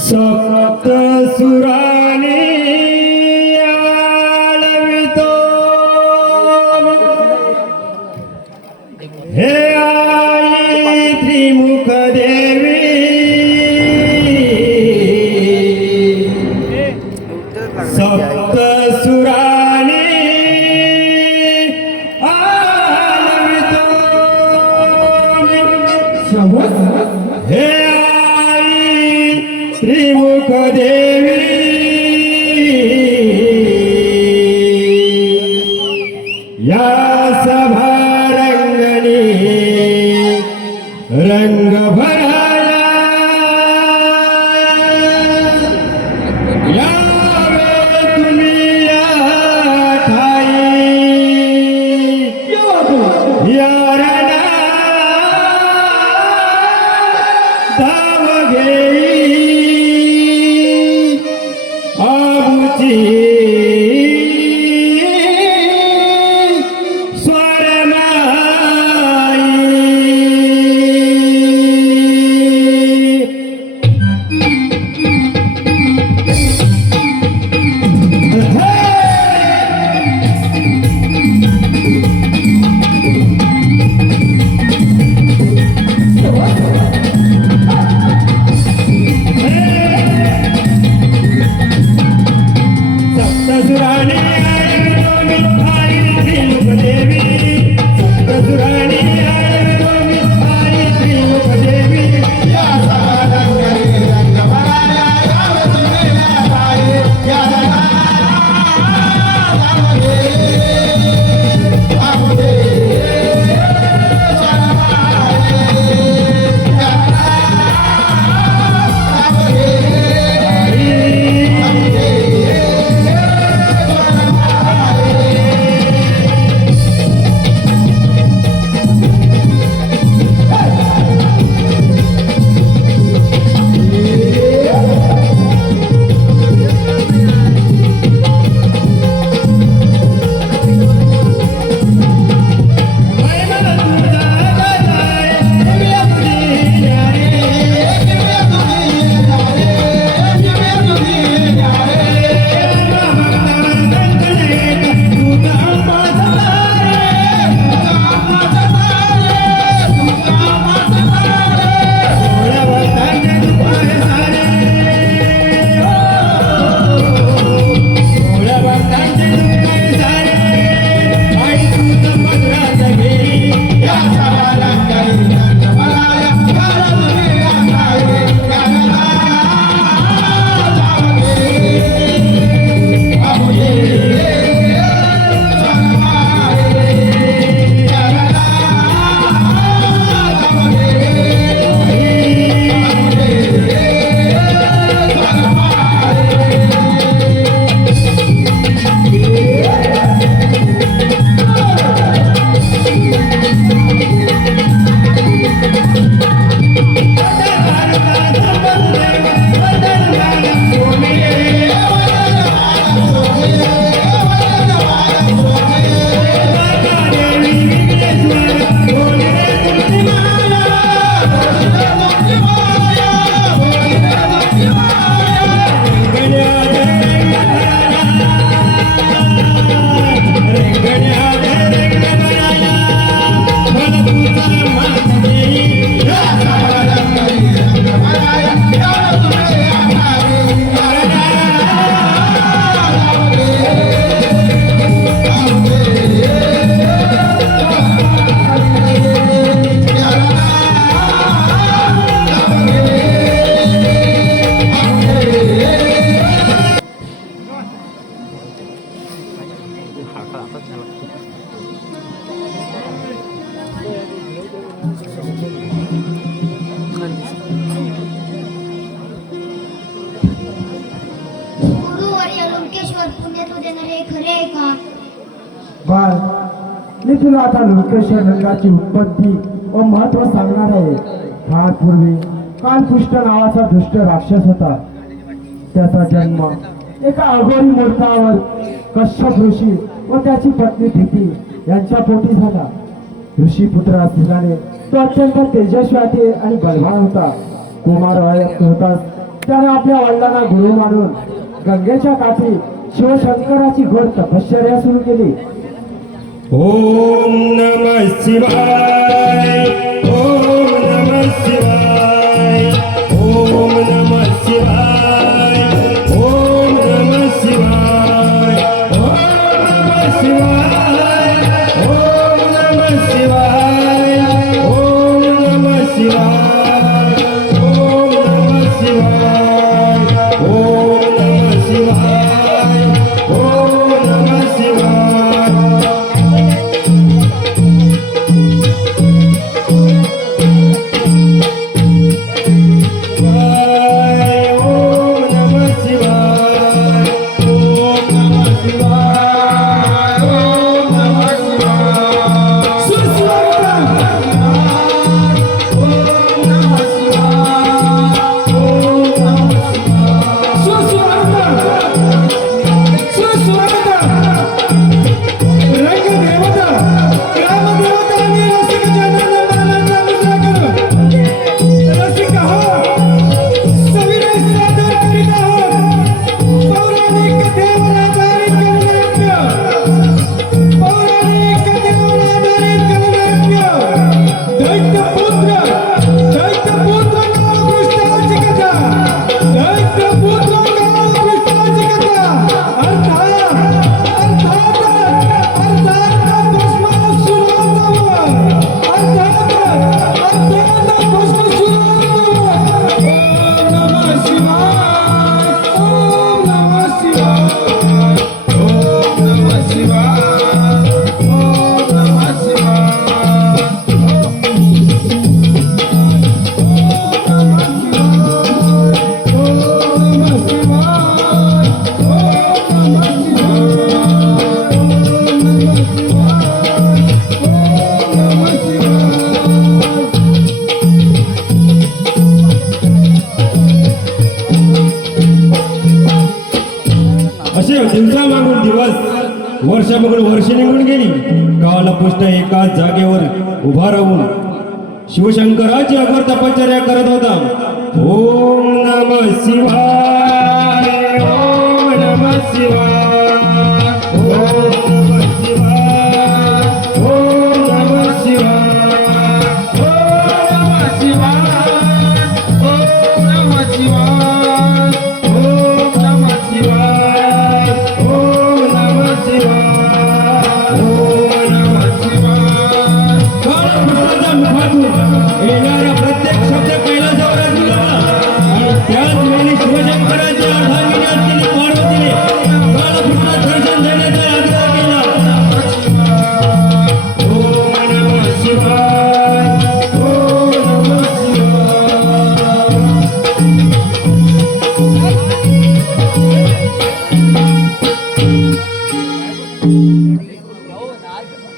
सप्त सुराने आळवितो हे आई त्रिमुख देवी सप्त सुराने आळवितो हे त्रिमुख देवी या सभारंगणी रंग भराया यावे तुम्ही या ठाई मी तुला आता लोकेश्वर रंगाची उत्पत्ती व महत्व सांगणार आहे. फार पूर्वी कालपुष्ट नावाचा दुष्ट राक्षस होता. त्याचा जन्म एका अघोरी मूर्तावर कश्यप ऋषी व त्याची पत्नी दिती यांच्या पोटी झाला. ऋषीपुत्र असल्याने तो अत्यंत तेजस्वी आणि बलवान होता. कुमार वयात होताच त्याने आपल्या वडिलांना गुरु मानून गंगेच्या काठी शिवशंकराची घोर तपश्चर्या सुरू केली. ओम नमः शिवाय, ओम नमः शिवाय, ओम नमः शिवाय, ओम नमः शिवाय, ओम नमः शिवाय, ओम नमः शिवाय, ओम नमः शिवाय, ओम नमः शिवाय, ओम नमः शिवाय, ओम नमः शिवाय. दिवसामागून दिवस वर्षामागून वर्ष निघून गेली. कालपुष्ट एकाच जागेवर उभा राहून शिवशंकराची अघोर तपश्चर्या करत होता. ओम नमः शिवाय, ओम नमः शिवाय, ओम नमः शिवाय, ओम नमः शिवाय, ओम नमः शिवाय, ओम नमः शिवाय, ओम नमः शिवाय, ओम नमः शिवाय, ओम नमः शिवाय. कालपुष्टाच्या मुखातून येणारा प्रत्येक शब्द कैलासावर दिला आणि त्याच वेळी शिवशंकराच्या अर्धांगिनी असलेली पार्वतीने कालपुष्टात दर्शन देण्याचा आग्रह केला. ओम नमः शिवाय, ओम नमः शिवाय.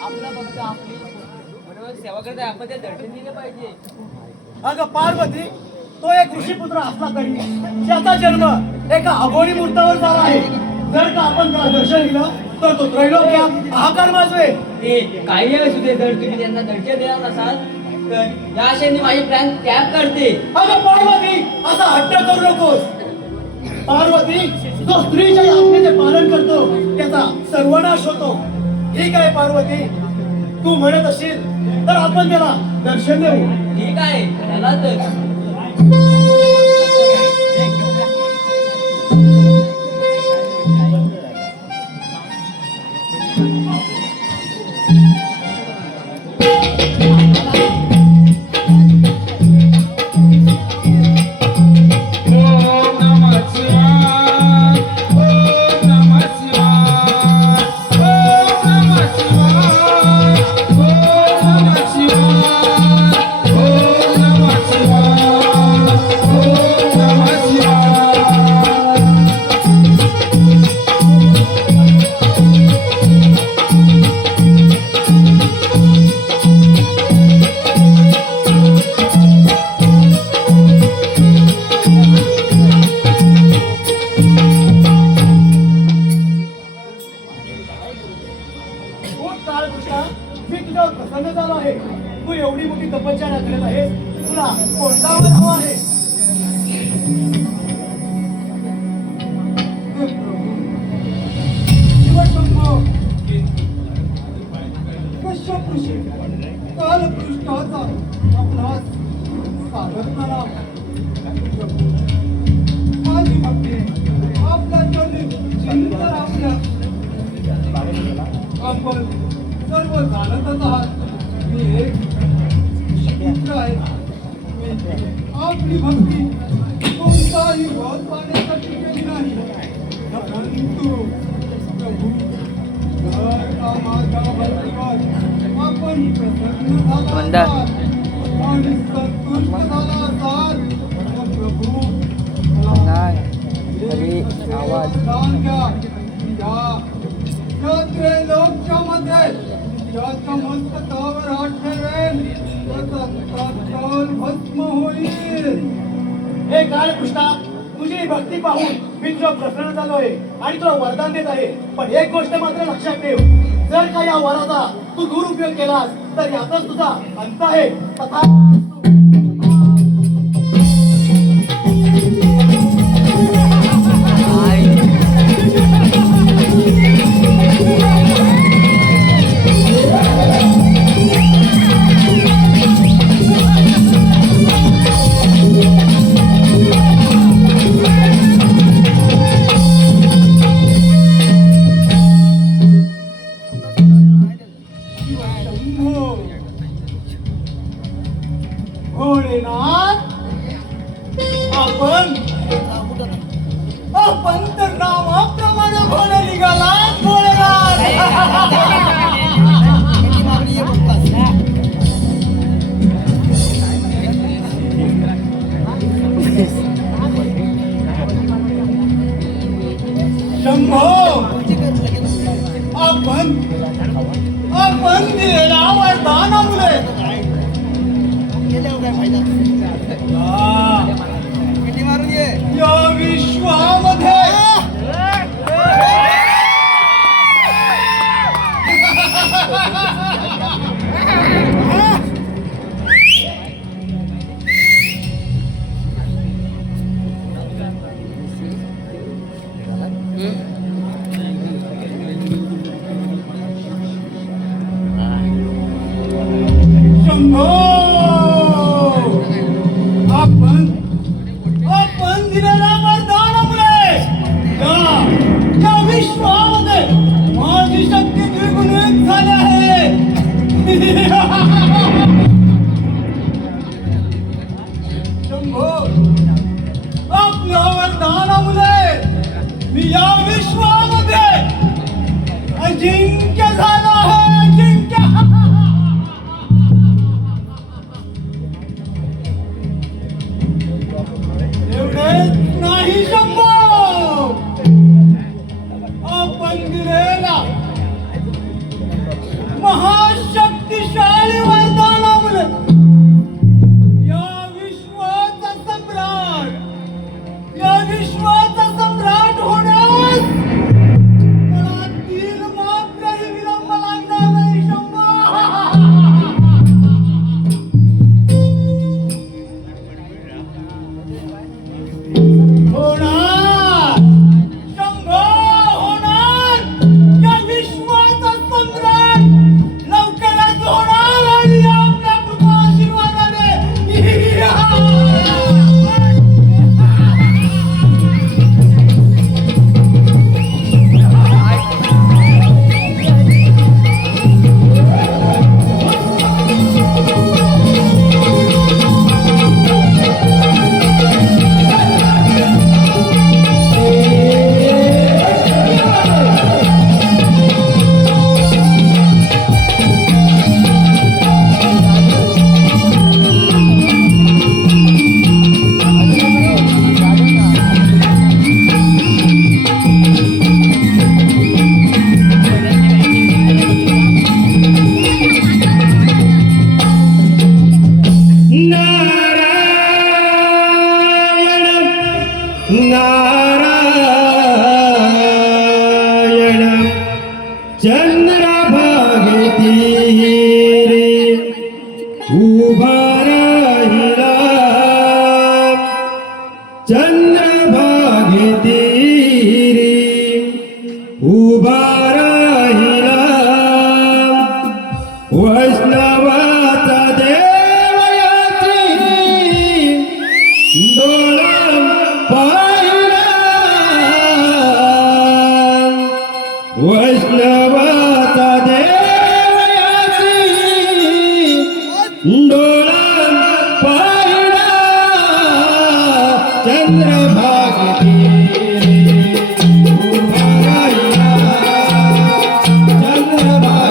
आपला भक्त आपली बरोबर सेवा करता आपण ते दर्शन दिले पाहिजे. अगं पार्वती, तो एक ऋषीपुत्र असला तरी त्याचा जन्म एका अघोरी मूर्तावर झाला आहे. जर का आपण त्याला दर्शन दिलं तर तो त्रैलोक्यात हाहाकार माजवे. ए काही असू दे, जर तुम्ही त्यांना दर्शन देणार नसाल तर या आशेने माझी प्लॅन कॅप करते. अगं पार्वती, असा हट्ट करू नकोस. पार्वती, जो स्त्रीच्या आज्ञेचे पालन करतो त्याचा सर्वनाश होतो. ठीक आहे पार्वती, तू म्हणत असशील तर आपण त्याला दर्शन देऊ. ठीक आहे, त्याला तर तुझ्यावर प्रसन्न झालो आहे. तू एवढी मोठी तपश्चर्या करत आहेस, तुला कोणता वर हवा आहे? कश्यपऋषी कालपृष्ठाचा आपला सागर प्रणाम. माझी भक्ती आपल्या चरणी चिंतन आपल्या आपण सर्व जाणतच आहात. मी एक पुत्र आहे. मी आपली भक्ती कोणताही वध पाहण्यासाठी केली नाही, परंतु प्रभू जर का माझ्या भक्तीवर आपण प्रसन्न झाला असाल आणि संतुष्ट झाला असाल तर प्रभू मला वरदान द्या. या त्रैलोक्या मध्ये ज्याच्या मस्तकावर हात ठेवेल त्याचा तात्काळ भस्म होईल. हे काळकृष्णा, तुझी भक्ती पाहून मी तुला प्रसन्न झालोय आणि तुला वरदान देत आहे. पण एक गोष्ट मात्र लक्षात ठेव, जर का या वराचा तू दुरुपयोग केलास तर याचाच तुझा अंत आहे. तथा आपण तर नावाप्रमाणे भोळे निघाला भोळेनाथ. शंभो, आपण दिलेला वरदानामुळे या विश्वामध्ये शंभो, आपण दिलेला वरदानामुळे उभा राहिला चंद्रभागे तीरी उभा राहिला वैष्णवाचा देवयाची डोळा पाहिला वैष्णवाचा देवयाची डोळा पाहिला चंद्रभागे उभा राहिला चंद्रभागे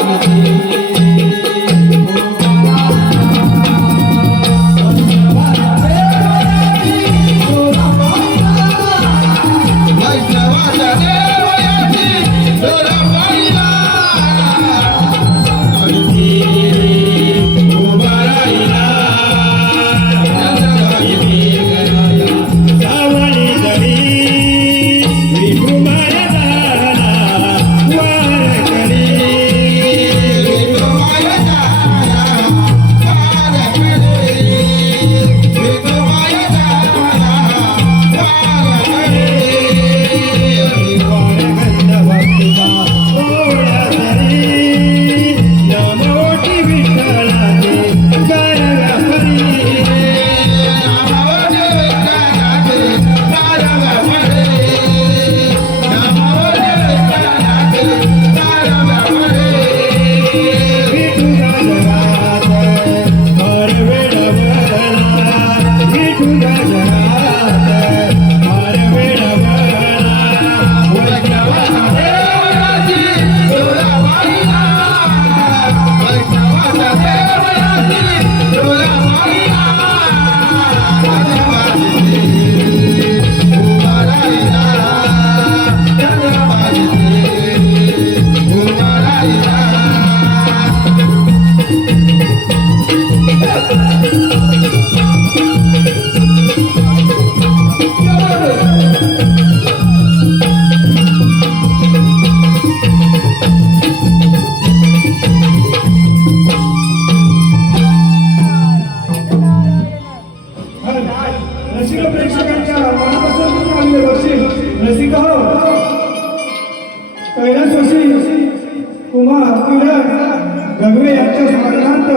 सावळी दरी विठुमाय दाराला वारकरी वारगंध भक्तीचा ओढा धरी नमोटी विठ्ठलाचे गारगा परी विठुरा जगात हर वेळ बरला विठुरा जगात हर वेळ बरला वैष्णवाचा देवयाची डोळा पाहिला वैष्णवाचा देवयाची डोळा पाहिला उभा राहिला चंद्रभागे उभा राहिला रसिक प्रेक्षकांच्या मनापासून चांगले बक्षीस रसिक हो कैलासवासी कुमार किरण गगवे यांच्या स्मरणार्थ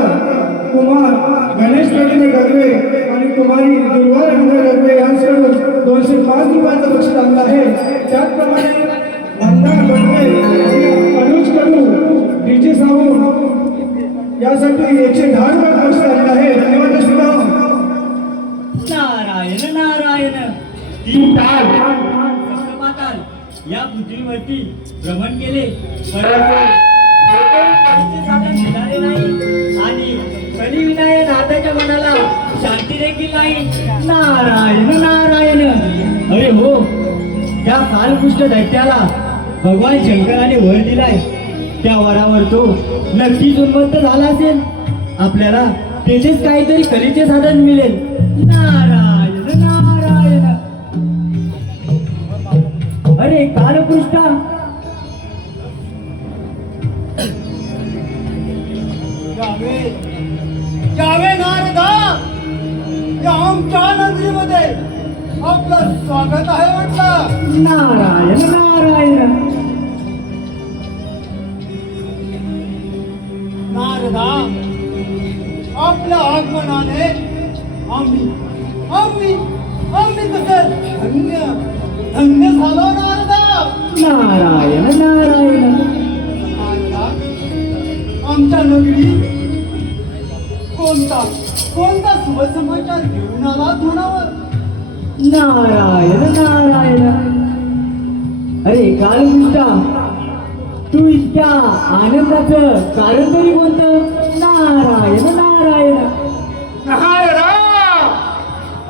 कुमार गणेश प्रतिमे गगवे आणि कुमारी दुर्वा रंग गगवे यांच्याकडून 205 रुपयाचं बक्षीस आणलं आहे. त्याचप्रमाणे मंदार गगवे अनुज कडू डीजे साऊंड यासाठी 110 रुपयाचं बक्षीस आणलं आहे. धन्यवाद रसिक हो. नारायण नारायण तीन ताल सप्तपाताल या पृथ्वीवरती भ्रमण केले परंतु काहीचे साधन मिळाले नाही आणि बलिविनाय नाथाच्या मनाला शांती देखील नाही. नारायण नारायण अरे हो त्या कालपुष्ट दैत्याला भगवान शंकराने वर दिलाय. त्या वरावर तो नक्कीच उन्मत्त झाला असेल. आपल्याला तेथेच काहीतरी कलेचे साधन मिळेल. नारायण नारायण अरे कालपुष्टा जावे नारदा या आमच्या नगरीमध्ये आपलं स्वागत आहे म्हटलं. नारायण नारायण नारदा आपल्या आगमनाने आम्ही आम्ही आम्ही कसं धन्य धन्य झालो नारदा. नारायण नारायण नारदा आमच्या नगरी कोणता कोणता शुभ समाचार घेऊन आला धुनावर. नारायण नारायण अरे कालपुष्टा तू इतक्या आनंदाचं कारण तरी कोणतं. नारायण नारायण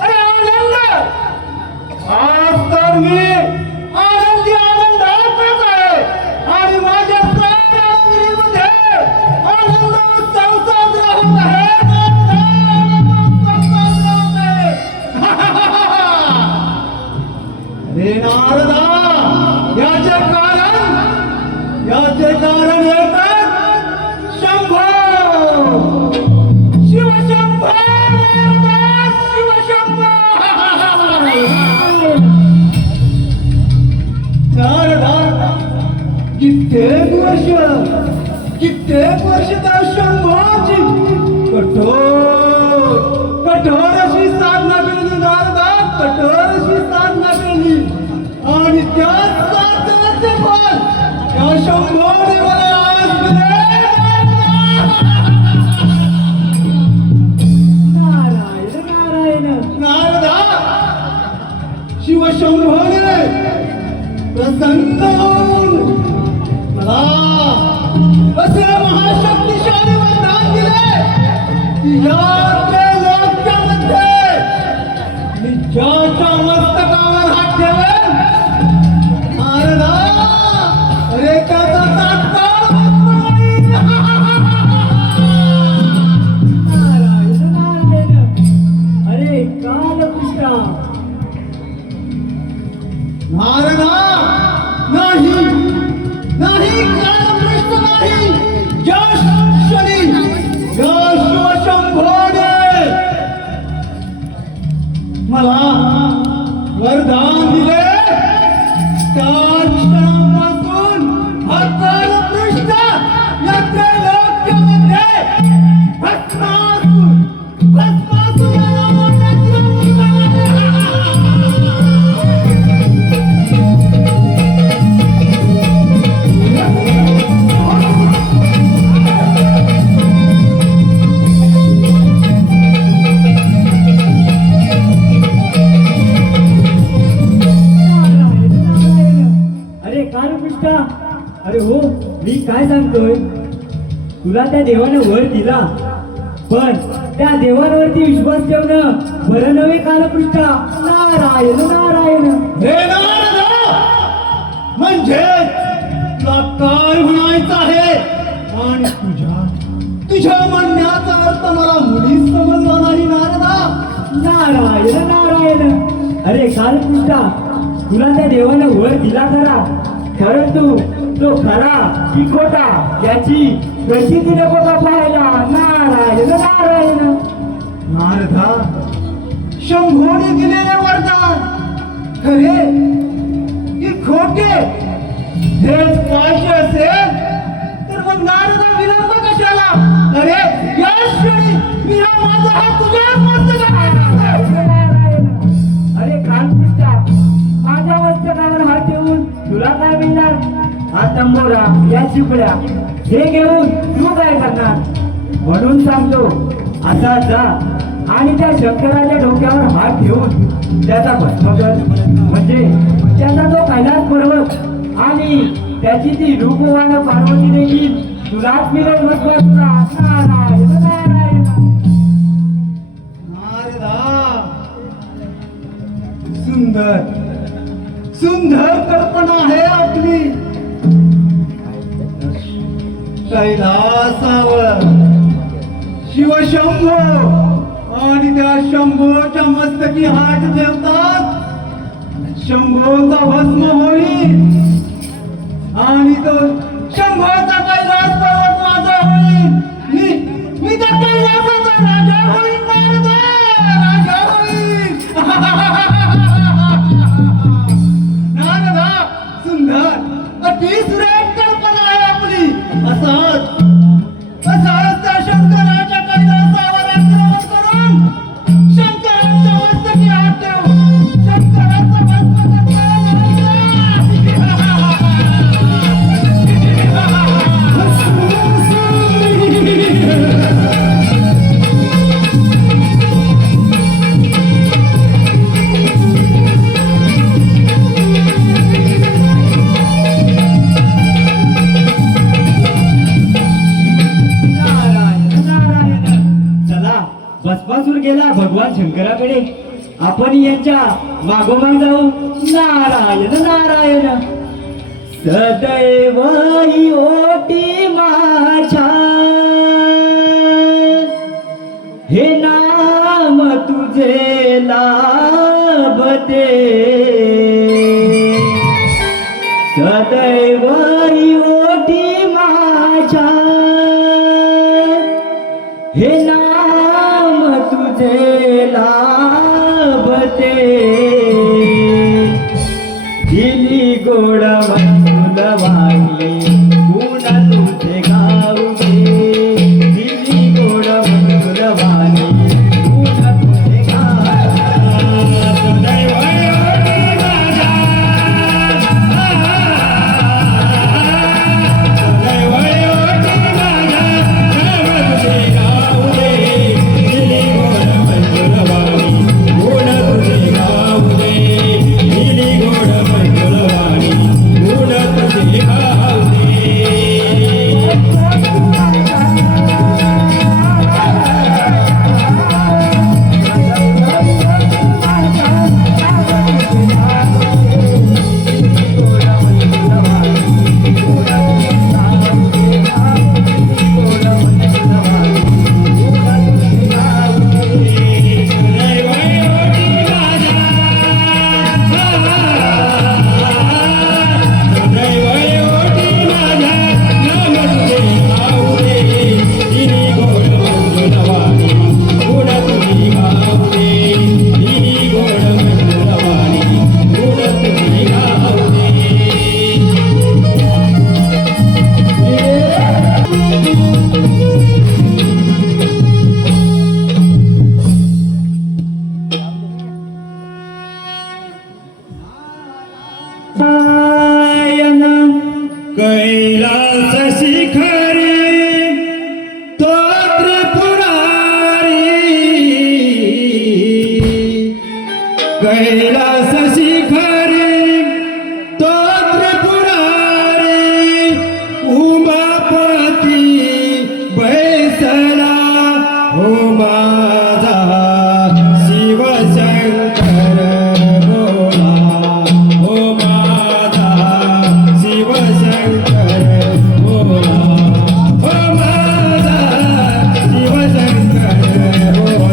अरे आनंद आज तर मी आनंदी आनंदातच आहे आणि माझ्या प्राणामध्ये आनंद उत्सव साजरा होत आहे. अरे नारदा याचे कारण एकच 100 कठोर अशी साधना केली नारदा, कठोर अशी साधना केली आणि त्याच साधनेचे फळ त्या शंभोने मला आज दिले. नारायण नारायण. नारदा, शिवशंभोने प्रसन्न होऊन मला असे महाशक्तिशाली वरदान दिले की या त्रैलोक्यामध्ये मी ज्याच्या मस्तकावर हात ठेवेन, नारदा, अरे त्याचा तात्काळ भस्म होईल. नारायण नारायण. अरे कालकृष्णा. नारदा, नाही नाही, कालकृष्ण नाही, यश शनी, यश शिवशंभोने मला वरदान दिले. त्या क्षणापासून हा कालकृष्ण या त्रैलोक्यामध्ये भस्मासुर, भस्मासुर या नावाने अरे कालकृष्णा. अरे हो, मी काय सांगतोय, तुला त्या देवाने वर दिला, पण त्या देवांवरती विश्वास ठेवणं बरं नव्हे कालकृष्णा. नारायण नारायण. हे नारदा, म्हणजे तुला काय म्हणायचं आहे आणि तुझ्या म्हणण्याचा अर्थ मला मुळीच समजला नाही. नारदा, नारायण नारायण. अरे कालकृष्णा, तुला त्या देवाने वर दिला खरा, परंतु तो खरा की खोटा याची प्रसिद्धी नको का पाहायला. नारायण नारायण. नारदा, शंभोने दिलेले वरदान खरे की खोटे हेच पाहिजे असेल तर मग नारदा विलंब कशाला? अरे यश शनी, मी हा माझा हात तुझ्या मस्तकावर. अरे कालकृष्णा, माझ्या मस्तकावर हात ठेवून तुला काय मिळणार? हा तंबोरा, या चिपड्या हे घेऊन तू काय करणार? म्हणून सांगतो, असा जा आणि त्या शंकराच्या डोक्यावर हात ठेवून त्याचा भस्म कर. म्हणजे त्याचा तो कैलास पर्वत आणि त्याची ती रूपवान पार्वती देखील तुलाच मिळेल. नारायण नारायण. नारदा, सुंदर सुंदर कल्पना आहे आपली. कैलासावर शिवशंभो आणि त्या शंभोच्या मस्तकी हात ठेवतात, शंभोचा भस्म होईल आणि तो शंभोचा कैलास पर्वत माझा होईल. मी त्या कैलासाचा राजा होईल. नारदा, राजा होईल. नारदा, सुंदर अति सुरेख कल्पना आहे आपली. असाच त्या शंकराच्या कैलासावर आक्रमण करून शंकराच्या मस्तकी हात ठेवून शंकराचा भस्म भस्मासूर गेला भगवान शंकराकडे, आपण यांच्या मागोमाग जाऊ. नारायण नारायण. सदैव ही ओटी माझ्या, हे नाम तुझे लाभते. सदैव ही ओटी माझ्या, हे नाम तुझे लाभते. दिली गोड मंजुलवाणी, गुण तुझे गाऊचे. दिली गोड मंजुलवाणी, कैलास शिखरी तो त्रिपुरारी उमापती बैसला हो माझा शिवशंकर बोला हो माझा शिवशंकर बोला हो माझा शिवशंकर बोला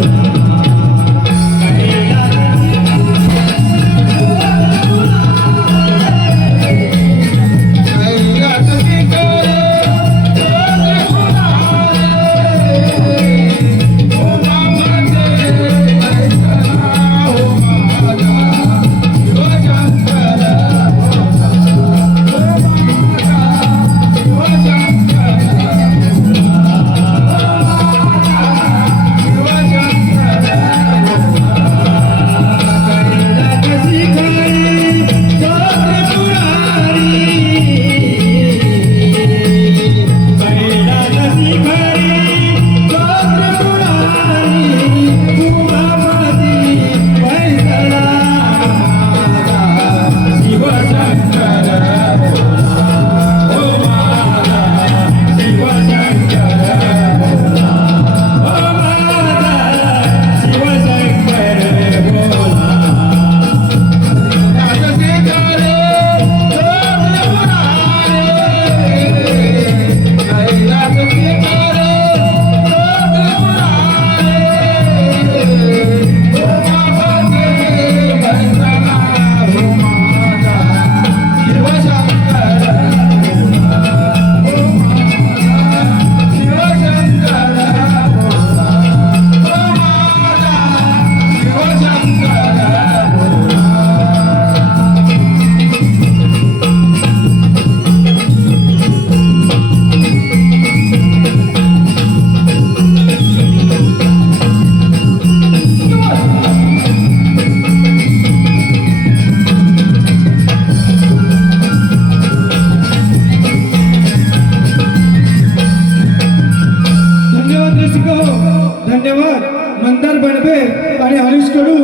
धन्यवाद मंदार बनबे आणि हरीश कडू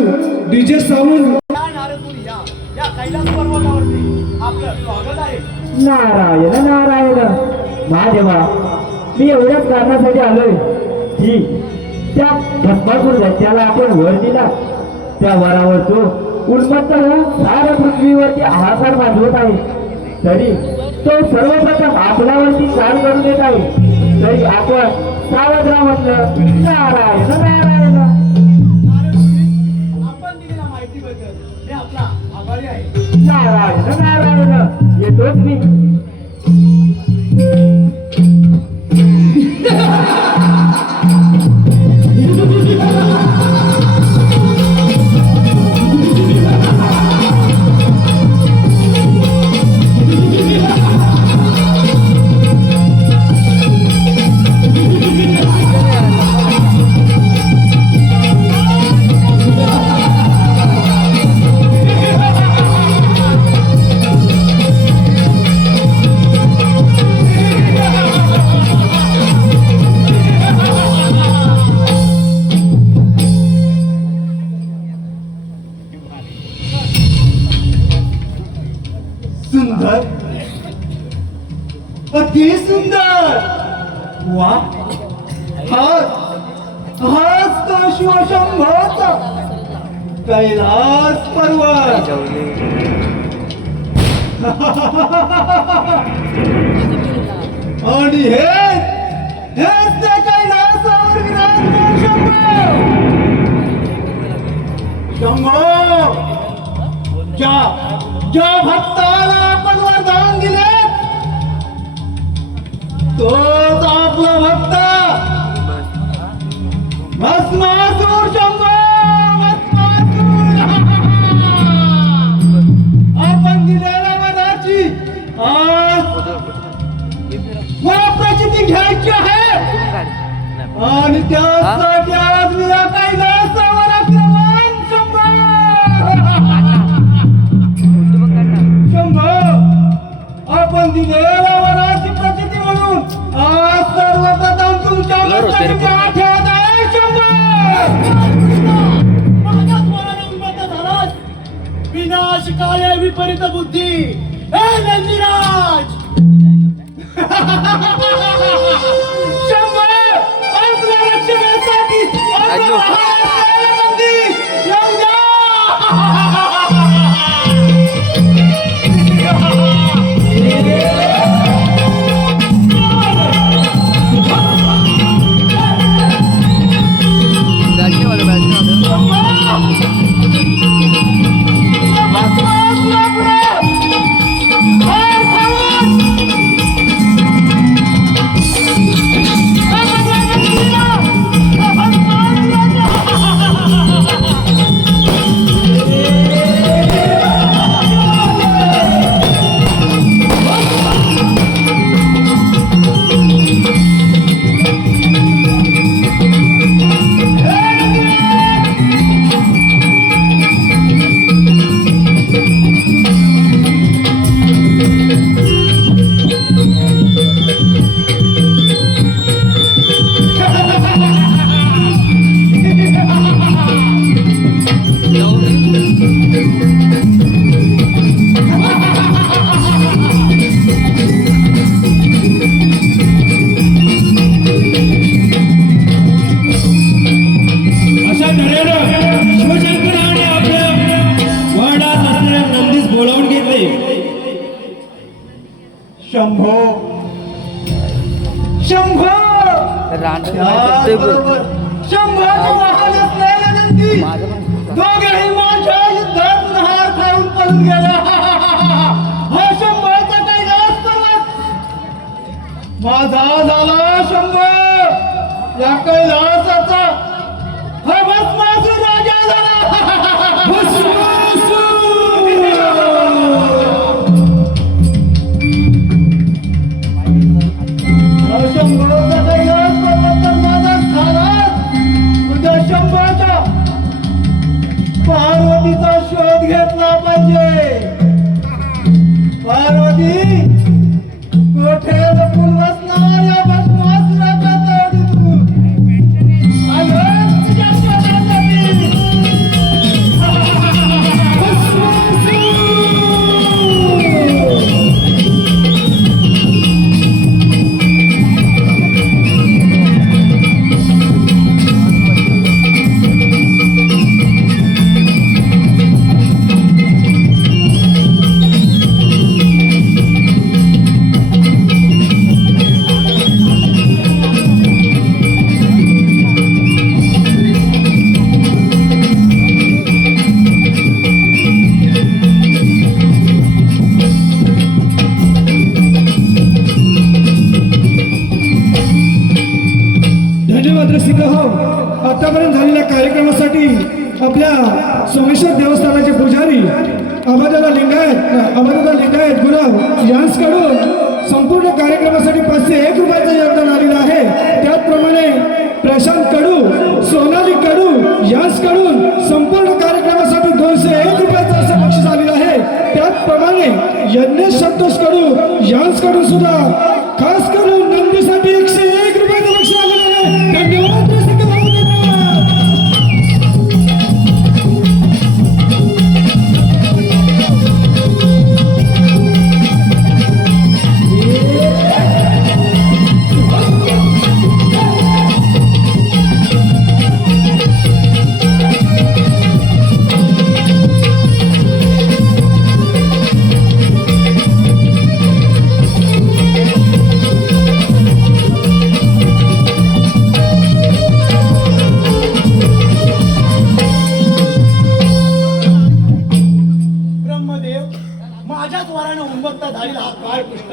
डीजे साऊंड या नारदपुरी या कैलास पर्वतावरती आपलं स्वागत आहे. नारायण नारायण महादेवा, मी एवढ्याच कारणासाठी आलोय की त्या भस्मासूर दैत्याला आपण वर दिला, त्या वरावर तो उन्मत्त होऊन साऱ्या पृथ्वीवरती हाहाकार माजवत आहे. तरी तो सर्वप्रथम आपल्यावरती चाल करून देत आहे. तरी आपण सावध राहा म्हटलं. नारायण नारायण. नारदपुरी, आपण दिलेल्या माहितीबद्दल मी आपला आभारी आहे. नारायण नारायण. येतोच मी. सुंदर, अति सुंदर. वा, हाच तो शिवशंभोचा कैलास पर्वत. आणि हेच त्या कैलासावर विराजमान शंभो. ज्या भक्ताला आपण वरदान दिले तोच आपला भक्त भस्मासूर. शंभो भस्मासूर. आपण दिलेल्या वराची प्रचिती घ्यायची आहे आणि त्यासाठी आज मी या कैलासावर आक्रमण. शंभो, आपण दिलेल्या वराची प्रचिती म्हणून आज सर्वप्रथम तुमच्या माझ्याच वराने उन्मत्त झालास विपरीत बुद्धी. ए नंदीराज, शंभर आपल्या रक्षणासाठी नंदी येऊ द्या. अशा तऱ्हेनं शिवशंकराने आपल्या वडात असलेल्या नंदीस बोलावून घेतले. शंभो शंभो त्याचबरोबर शंभराचे वाहन असलेल्या नंदी दोघेही माझ्या युद्धातून हार खाऊन पळून गेले. हा शंभरचा काही जास्त माझा झाला शंभर या कैलासाचा हा भस्मासूर राजा झाला. शंभरचा कैलास पर्वत माझा झाला. तुझ्या शंभरच्या पार्वतीचा शोध घेतला पाहिजे. पार्वती कोठे लपून बसणार या भस्मासुराच्या तोडीतून. आलो तुझ्या शोधासाठी. धन्यवाद रसिक हो. आतापर्यंत झालेल्या कार्यक्रमासाठी आपल्या सोमेश्वर देवस्थानाचे पुजारी अमरदादा लिंगायत गुरव यांच्याकडून संपूर्ण कार्यक्रमासाठी 501 रुपयाचं योगदान आलेलं आहे. त्याचप्रमाणे प्रशांत कडू, सोनाली कडू यांच्याकडून संपूर्ण कार्यक्रमासाठी 201 रुपयाचं असं बक्षीस आलेलं आहे. त्याचप्रमाणे यज्ञेश संतोष कडू यांच्याकडून सुद्धा खास करून नंदीसाठी 101 रुपयाचं बक्षीस आलेलं आहे. धन्यवाद रसिक हो, धन्यवाद. माझ्याच वरानं उन्मत्ता झालेला हा काळ पृष्ठ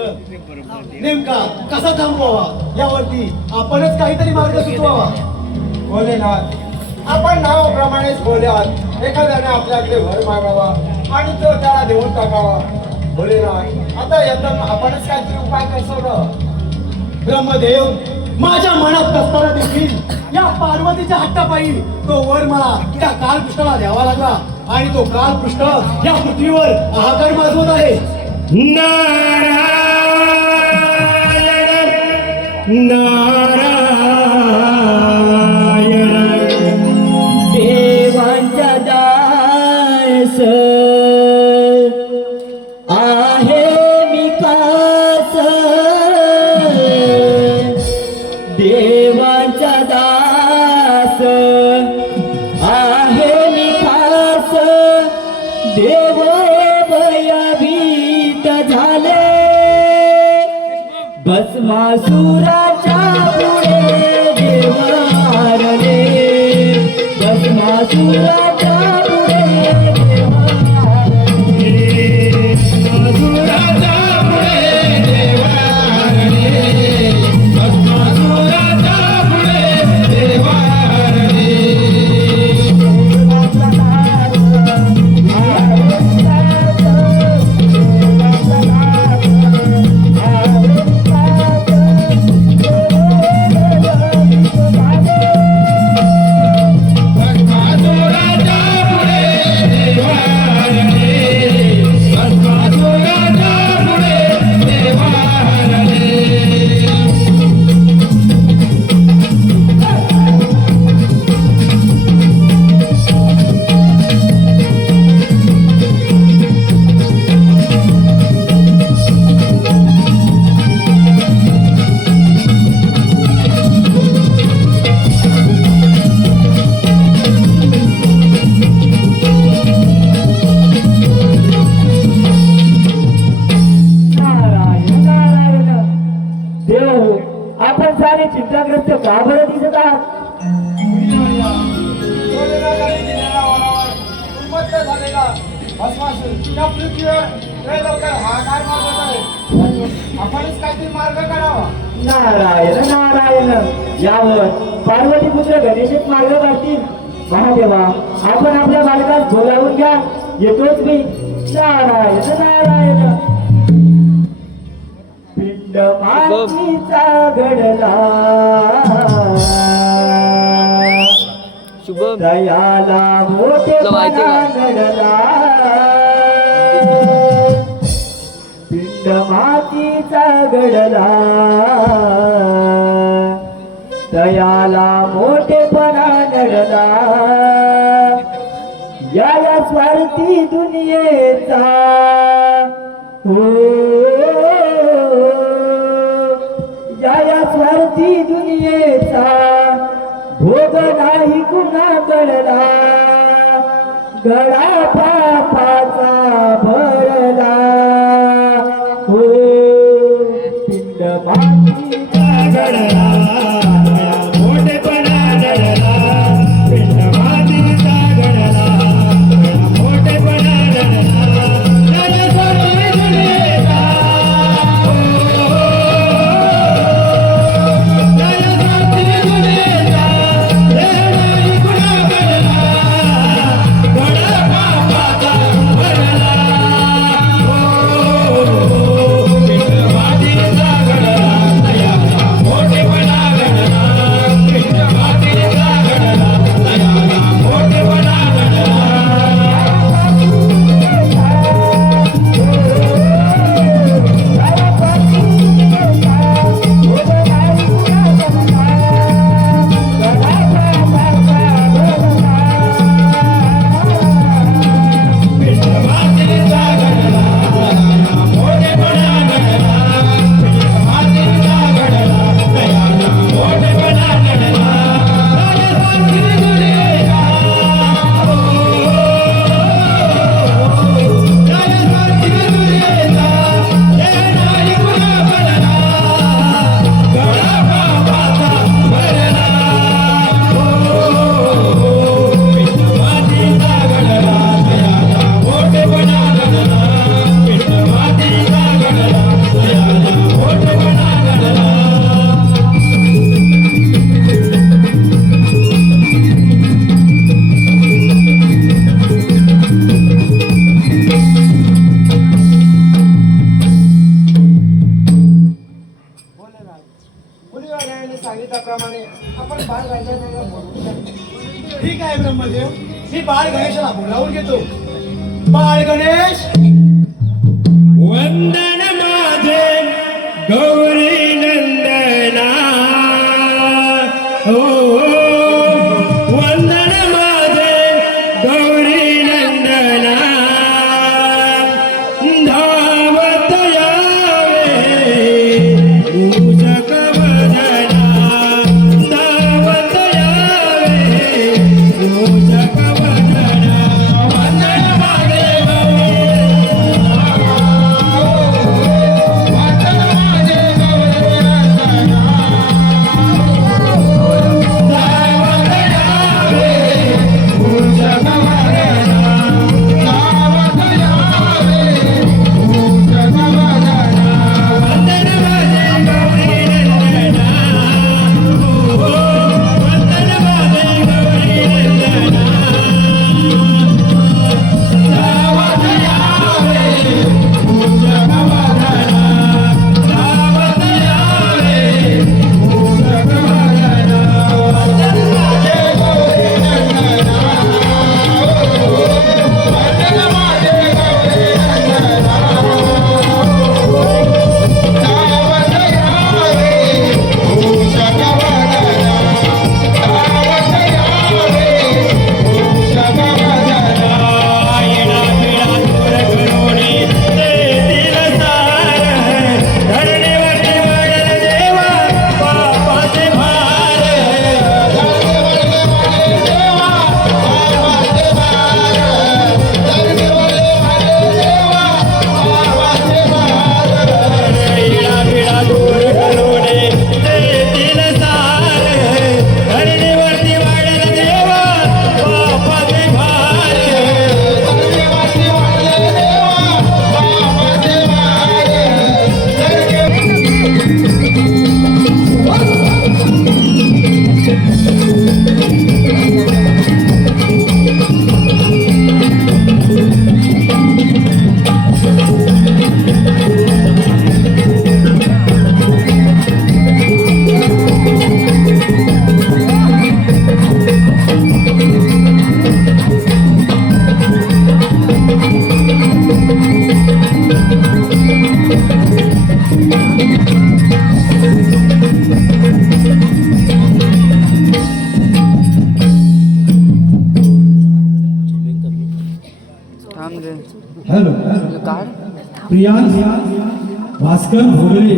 नेमका कसा थांबवावा यावरती आपणच काहीतरी मार्ग सुचवावा. भोलेनाथ, आपण नावाप्रमाणेच बोलूयात. एखाद्याने आपल्याकडे भर मागावा आणि तो त्याला देऊन टाकावा. भोलेनाथ, आता एकदम आपणच काहीतरी उपाय करतो. ब्रह्मदेव, माझ्या मनात असताना देखील या पार्वतीच्या हट्टापायी तो वर मला त्या कालपृष्ठाला द्यावा लागला आणि तो कालपृष्ठ या पृथ्वीवर हाहाकार माजवत आहे. नारायण नारायण देवांचा दास भस्मासुराच्या पुढे देव हारले, भस्मासुराच्या पुढे देव हारले. भस्मासुराच्या पुढे देव हारले, भस्मासुराच्या पुढे देव हारले. भस्मासुराच्या पुढे देव हारले, भस्मासुराच्या पुढे देव हारले. नारायण नारायण. देव, आपण सारे चिंताग्रस्त का बरं दिसत आहात? नारायण नारायण. यावर पार्वती पुत्र गणेशच मार्ग काढतील. महादेवा, आपण आपल्या बालकास बोलावून घ्या, येतोच मी. नारायण नारायण. पिंड मातीचा घडला, शुभम दयाला मोठेपणा घडला. पिंड मातीचा घडला, दयाला मोठेपणा घडला. या स्वार्थी दुनियेचा हो, या स्वार्थी दुनियेचा भोग नाही कुणा कळला. गळा पापाचा भरला हो. पिंड मातीचा घडला, मोठेपणा घडला, पिंड मातीचा घडला, मोठेपणा घडला. दयासाठी दुनियेचा, दयासाठी दुनियेचा देव नाही कुणा घडला. गळा पापाचा भरला पिंड मातीचा घडला, दयाला मोठेपणा घडला, पिंड मातीचा घडला, दयाला मोठेपणा घडला. पिंड मातीचा घडला, दयाला मोठेपणा घडला, पिंड मातीचा घडला, दयाला मोठेपणा घडला. दयासाठी दुनियेचा, दयासाठी दुनियेचा देव नाही कुणा घडला. गळा पापाचा भरला पिंड मातीचा घडला, दयाला मोठेपणा घडला, पिंड मातीचा घडला, दयाला मोठेपणा घडला. मुलीवाल्याने सांगितल्याप्रमाणे आपण बाळ गणेशाला बोलवू. ठीक आहे ब्रह्मदेव, मी बाळ गणेशाला बोलावून घेतो. बाळ गणेश, वंदन माझे गौरी नंदना, हो वंदन माझे गौरी नंदना. धावत यावे पूजक वदना, धावत यावे पूजक वदना. वंदन माझे गौरी हॅलो प्रियांश भास्कर भोगरे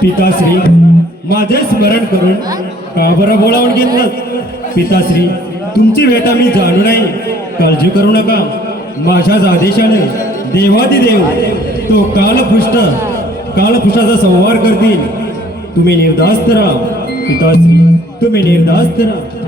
पिताश्री माझे स्मरण करून का बरं बोलावून घेतलं? पिताश्री तुमची भेटा मी जाणू नाही, काळजी करू नका. माझ्याच आदेशाने देवादिदेव तो कालपुष्टाचा संहार करतील. तुम्ही निर्धास्त राहा पिताश्री, तुम्ही निर्धास्त राहा.